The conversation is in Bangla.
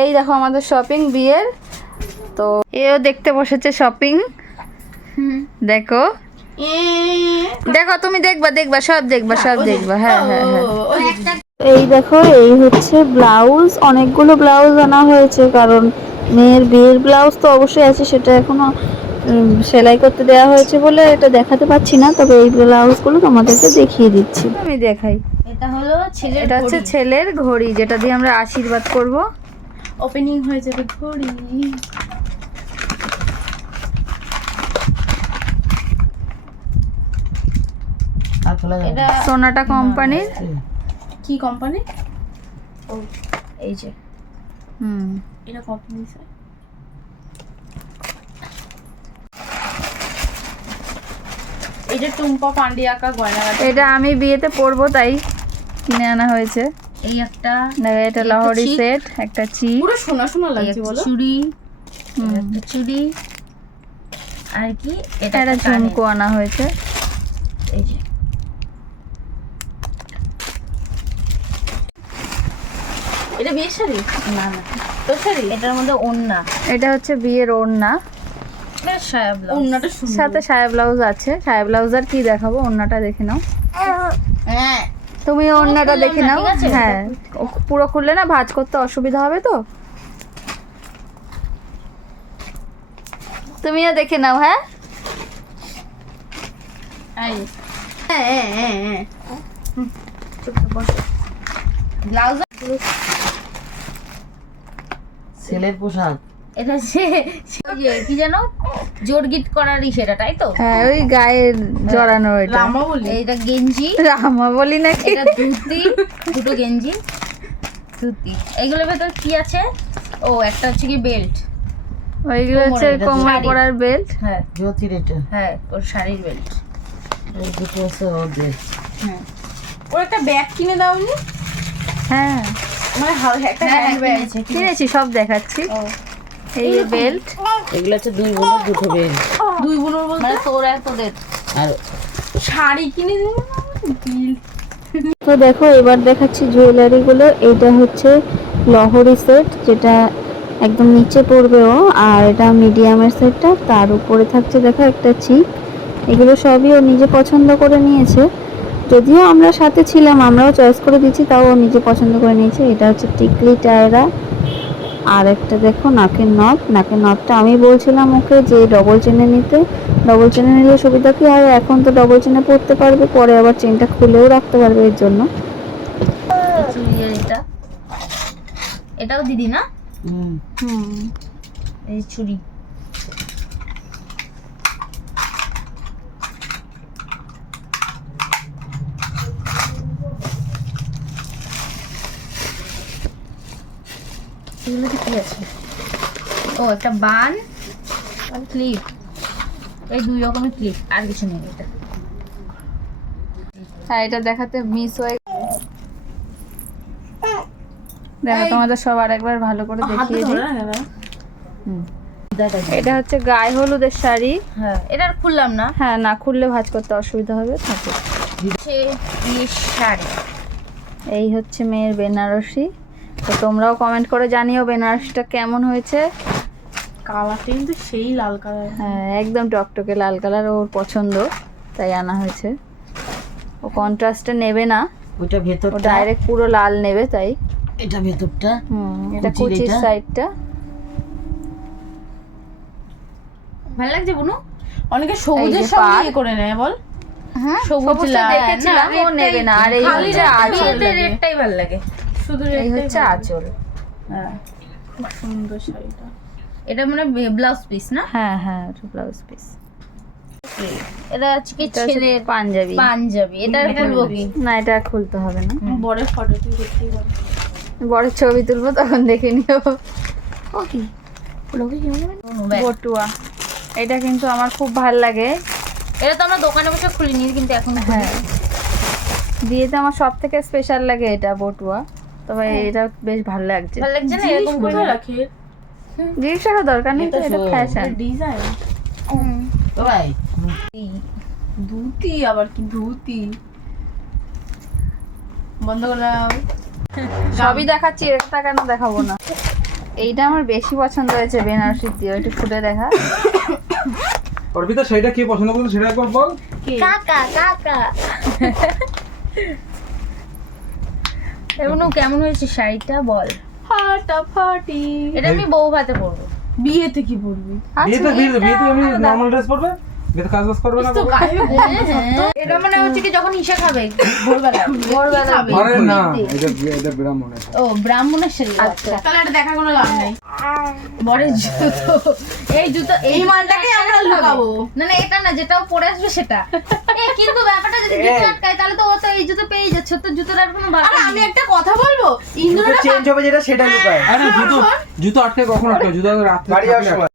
এই দেখো আমাদের শপিং বিয়ের, তো এও দেখতে বসেছে শপিং। দেখো দেখো তুমি দেখবা দেখবা সব দেখবা সব দেখবা। হ্যাঁ হ্যাঁ হ্যাঁ এই দেখো এই হচ্ছে ব্লাউজ, অনেকগুলো ব্লাউজ আনা হয়েছে কারণ মেয়ের বিয়ের ব্লাউজ তো অবশ্যই আছে, সেটা এখনো সেলাই করতে দেওয়া হয়েছে বলে এটা দেখাতে পাচ্ছি না, তবে এই ব্লাউজগুলো তোমাদেরকে দেখিয়ে দিচ্ছি। আমি দেখাই, এটা হলো ছেলের, এটা হচ্ছে ছেলের ঘড়ি যেটা দিয়ে আমরা আশীর্বাদ করব। ওপেনিং হয়ে যাবে ঘড়ি। এটা সোনাটা কোম্পানির। কি কোম্পানি? ও এই যে এটা কোম্পানি স্যার। এই যে টুম্পা পান্ডিয়া কা গয়না, এটা আমি বিয়েতে পরবো তাই কিনে আনা হয়েছে। এই একটা দেখো এটা লাহোরি সেট, একটা চি, পুরো সোনা সোনা লাগছে বলো, চুড়ি, একটা চুড়ি আর কি এটা একটা ঝুমকো আনা হয়েছে। এই যে এটা বিয়ের শাড়ি না না তো শাড়ি, এটার মধ্যে ওড়না, এটা হচ্ছে বিয়ের ওড়না, সায়া ব্লাউজ, ওড়নাটা সাথে সায়া ব্লাউজ আছে। সায়া ব্লাউজ আর কি দেখাবো, ওড়নাটা দেখে নাও। হ্যাঁ তুমি ওড়নাটা দেখে নাও। হ্যাঁ পুরো খুললে না ভাঁজ করতে অসুবিধা হবে, তো তুমিও দেখে নাও। হ্যাঁ ব্লাউজ ছেলের পোশাক, এটা সে কি জানো জোরগিট করারই সেটা, তাই তো? হ্যাঁ ওই গায়ে জড়ানো, এটা রামা বলি, এটা গেঞ্জি, রামা বলি নাকি, এটা ধুতি, দুটো গেঞ্জি ধুতি। এগুলোর ভেতর কি আছে? ও একটা হচ্ছে কি বেল্ট, ওইগুলো হচ্ছে কোমর পরার বেল্ট। হ্যাঁ জ্যোতির এটা, হ্যাঁ ওর শাড়ির বেল্ট। এই দুটো আছে ওর ড্রেস। হ্যাঁ ওর একটা ব্যাগ কিনে দাওনি? হ্যাঁ মানে একটা হ্যান্ড ব্যাগ কিনেছি, সব দেখাচ্ছি। এই যে বেল্ট, এগুলো হচ্ছে দুই বোনের দুটো বেল, দুই বোনের বলতে মানে তোর আর তোদের। আর শাড়ি কিনে দিল তো দেখো এবার দেখাচ্ছি জুয়েলারি গুলো। এটা হচ্ছে লহরি সেট, যেটা একদম নিচে পড়বেও, আর এটা মিডিয়ামের সেটটা, তার উপরে থাকছে দেখো একটা চিপ। এগুলো সবই ও নিজে পছন্দ করে নিয়েছে, যদিও আমরা সাথে ছিলাম, আমরাও চয়েস করে দিচ্ছি, তাও ও নিজে পছন্দ করে নিয়েছে। এটা হচ্ছে টিকলি টায়রা, আর একটা দেখো নাকের নথ। নাকের নথটা আমি বলছিলাম ওকে যে ডবল চেনে নিতে, ডবল চেনে নিলে সুবিধা কি, আর এখন তো ডবল চেনে পরতে পারবে, পরে আবার চেনটা খুলেও রাখতে পারবে, এর জন্য। এটা এটাও দিদি না? এই চুড়ি এগুলোতে কি আছে? ও একটা বান আর ক্লিপ, এই দুই রকমের ক্লিপ, আর কিছু নেই। এটা হ্যাঁ এটা দেখাতে মিস হয়ে, দেখো তোমাদের সবার একবার ভালো করে দেখিয়ে দিই। এটা হচ্ছে গায়ে হলুদের শাড়ি। হ্যাঁ এটা আর খুললাম না, হ্যাঁ না খুললে ভাঁজ করতে অসুবিধা হবে, থাকে। শাড়ি, এই হচ্ছে মেয়ের বেনারসি। তো তোমরাও কমেন্ট করে জানিও বেনারসিটা কেমন হয়েছে। কালারটা কিন্তু সেই লাল কালার, হ্যাঁ একদম টকটকে লাল কালার, ওর পছন্দ তাই আনা হয়েছে। ও কন্ট্রাস্টে নেবে না, ওইটা ও ভেতরটা, ডাইরেক্ট পুরো লাল নেবে, তাই। এটা ভেতরটা, এটা কুচির সাইডটা। ভালো লাগছে বুনু? অনেকে সবুজের সঙ্গে করে নেয় বল। হ্যাঁ সবুজটা দেখেছিলাম, ও নেবে না। আর এই হচ্ছে আঁচল, রেডটাই ভালো লাগে, শুধু এই হচ্ছে আঁচল। হ্যাঁ খুব সুন্দর শাড়িটা। এটা মানে ব্লাউজ পিস না? হ্যাঁ হ্যাঁ এটা ব্লাউজ পিস। এটা হচ্ছে কি ছেলের পাঞ্জাবি। পাঞ্জাবি, এটা খুলবো কি? না এটা খুলতে হবে না, বড়ের ফটো তুই দেখতেই পারবি, বড় ছবি তুলবো তখন দেখে নিও। ও কি বটুয়া, এটা কিন্তু আমার খুব ভাল লাগে। এটা তো আমরা দোকানে বসে খুলিনি, কিন্তু এখন হ্যাঁ বিয়েতে আমার সব থেকে স্পেশাল লাগে এটা বটুয়া, তবে এটা বেশ ভালো লাগছে। ভালো লাগছে না? এরকম করে রাখে জিনিস রাখার দরকার নেই, তো এটা ফ্যাশন ডিজাইন। তো ভাই ধুতি, আবার কি ধুতি বন্ধ করে দাও। সবই দেখাচ্ছি, একটা কেন দেখাবো না। এইটা আমার বেশি পছন্দ হয়েছে বেনারসি দিয়ে, একটু খুলে দেখা। অর্পিতা সেটা কি পছন্দ করছো সেটা একবার বল। কাকা কাকা এগুলো কেমন হয়েছে শাড়িটা বল। ফাটাফাটি। এটা আমি বউ ভাতে পরবো। বিয়েতে কি পরবি? বিয়েতে আমি নরমাল ড্রেস পরবে, বিয়েতে কাজ বাজ করবে না। তো গায়ে এটা মানে হচ্ছে কি যখন হিসা খাবে ভোরবেলা আরে না, এটা ব্রাহ্মণ আছে। ও ব্রাহ্মণের শাড়ি। আচ্ছা তাহলে এটা দেখার কোনো লাভ নেই। বরের জুতো, এই জুতো এই মালটাকে আমরা লুকাবো। না না এটা না, যেটাও পরে আসবে সেটা। কিন্তু ব্যাপারটা যদি জুতো আটকায় তাহলে তো ও তো এই জুতো পেয়ে যাচ্ছে, তো জুতোর আর কোনো আর বাকি আমি একটা কথা বলবো, ইন্দ্ররা চেঞ্জ হবে যেটা সেটা লুকায় আরে জুতো আটকে কখন আটকে? জুতো রাত্রে বাড়ি যাওয়ার সময়